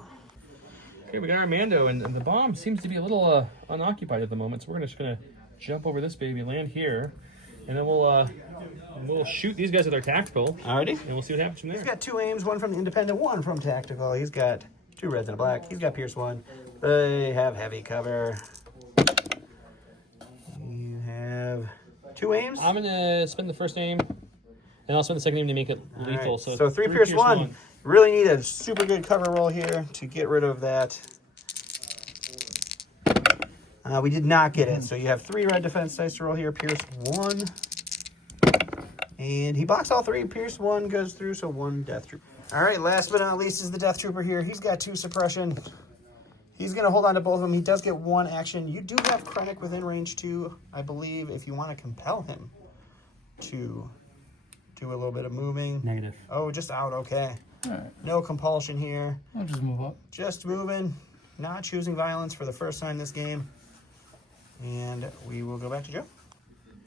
Okay, we got our Mando, and the bomb seems to be a little unoccupied at the moment, so we're just gonna jump over this baby, land here, and then we'll shoot these guys with our tactical, Alrighty. and we'll see what happens from there. He's got 2 aims, 1 from the independent, 1 from tactical. He's got 2 reds and a black. He's got Pierce 1. They have heavy cover. You have 2 aims. I'm gonna spend the first aim, and I'll spend the second aim to make it lethal. Alright, So 3 Pierce 1. Really need a super good cover roll here to get rid of that. We did not get it, so you have 3 red defense dice to roll here. Pierce 1. And he blocks all 3. Pierce 1 goes through, so 1 Death Trooper. Alright, last but not least is the Death Trooper here. He's got 2 suppression. He's going to hold on to both of them. He does get 1 action. You do have Krennic within range 2, I believe, if you want to compel him to do a little bit of moving. Negative. Oh, just out, okay. Alright, No compulsion here. I'll just move up. Just moving, not choosing violence for the first time this game. And we will go back to Joe.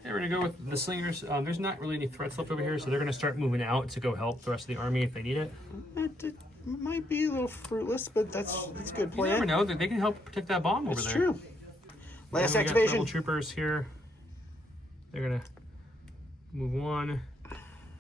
Okay, we're gonna go with the slingers. There's not really any threats left over here, so they're gonna start moving out to go help the rest of the army if they need it. That might be a little fruitless, but that's a good You never plan. know, they can help protect that bomb over It's there. true. Last And we got activation. Rebel troopers here. They're gonna move 1.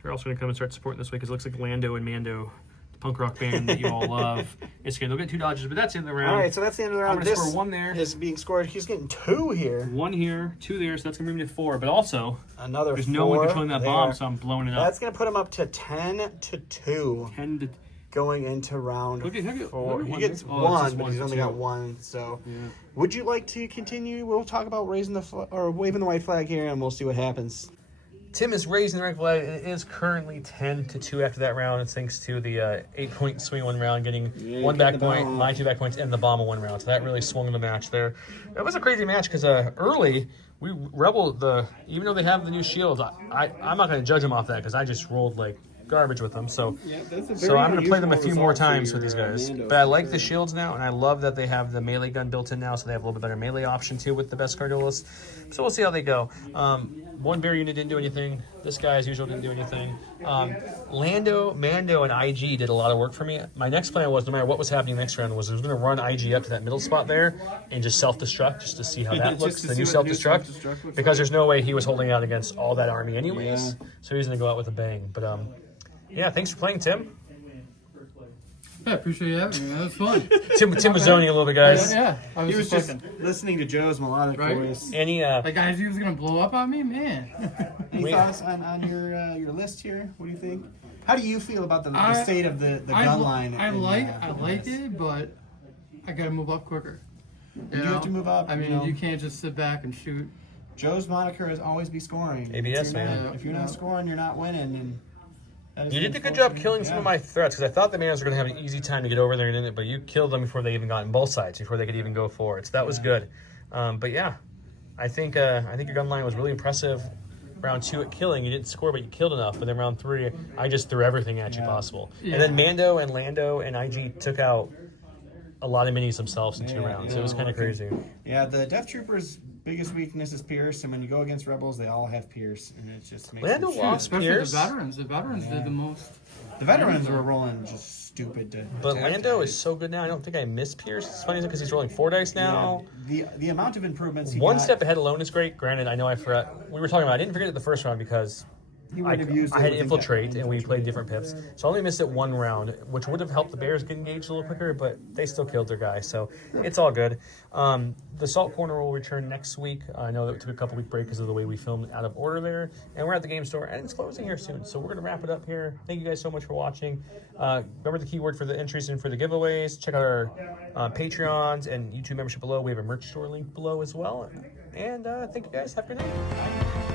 They're also gonna come and start supporting this way because it looks like Lando and Mando, the punk rock band that you all love. It's good. They'll get 2 dodges, but that's the end of the round. All right, so that's the end of the round. I'm gonna This score 1 there. is being scored. He's getting 2 here. 1 here, 2 there, so that's gonna bring me to 4. But also, Another there's 4 no one controlling that there. bomb, so I'm blowing it up. That's going to put him up to 10-2 10 to. going into round Look at 4. He one gets there. Oh, it's 1, just but one he's to only 2. got 1. So, Yeah. would you like to continue? We'll talk about raising the or waving the white flag here, and we'll see what happens. Tim is raising the rank flag. It is currently 10-2 after that round, thanks to the 8-point swing one round, getting one back point, my 2 back points, and the bomb of 1 round. So that really swung the match there. It was a crazy match because early, Rebel, even though they have the new shields, I'm not going to judge them off that because I just rolled like garbage with them. So I'm going to play them a few more times with these guys. But I like the shields now, and I love that they have the melee gun built in now, so they have a little bit better melee option too with the Beskar duelists. So we'll see how they go. One bear unit didn't do anything. This guy, as usual, didn't do anything. Lando, Mando, and IG did a lot of work for me. My next plan was, no matter what was happening next round, was I was going to run IG up to that middle spot there and just self-destruct, just to see how that looks, the new self-destruct. Because there's no way he was holding out against all that army anyways. Yeah. So he was going to go out with a bang. But, yeah, thanks for playing, Tim. Yeah, I appreciate you having me. That was fun. Tim was zoning a little bit, guys. Yeah, He was just listening to Joe's melodic voice. Any like, guys, he was gonna blow up on me, man. Any thoughts on your list here? What do you think? How do you feel about the state of the gun line? I like it, but I gotta move up quicker. You have to move up. I mean, you can't just sit back and shoot. Joe's moniker is always be scoring. ABS, man. If you're not scoring, you're not winning. And you did a good job killing some of my threats, because I thought the Mans were going to have an easy time to get over there and in it, but you killed them before they even got in both sides, before they could even go forward. So that was good. But yeah, I think your gun line was really impressive. Round 2 at killing, you didn't score, but you killed enough. But then round 3, I just threw everything at you possible. Yeah. And then Mando and Lando and IG took out a lot of minis themselves in 2 rounds. It was kind of crazy. Yeah, the Death Troopers' biggest weakness is Pierce, and when you go against Rebels, they all have Pierce, and it just makes Lando lost Pierce. The veterans did the most. The veterans were rolling just stupid. But Lando is so good now. I don't think I miss Pierce. It's funny because he's rolling 4 dice now. Yeah, the amount of improvements he One got, step ahead alone is great. Granted, I know I forgot. We were talking about. I didn't forget it the first round because I had infiltrate and we played different pips. So I only missed it 1 round, which would have helped the Bears get engaged a little quicker, but they still killed their guy, so it's all good. The Salt Corner will return next week. I know that it took a couple week break because of the way we filmed out of order there, and we're at the game store, and it's closing here soon, so we're going to wrap it up here. Thank you guys so much for watching. Remember the keyword for the entries and for the giveaways. Check out our Patreons and YouTube membership below. We have a merch store link below as well, and thank you guys. Have a good night.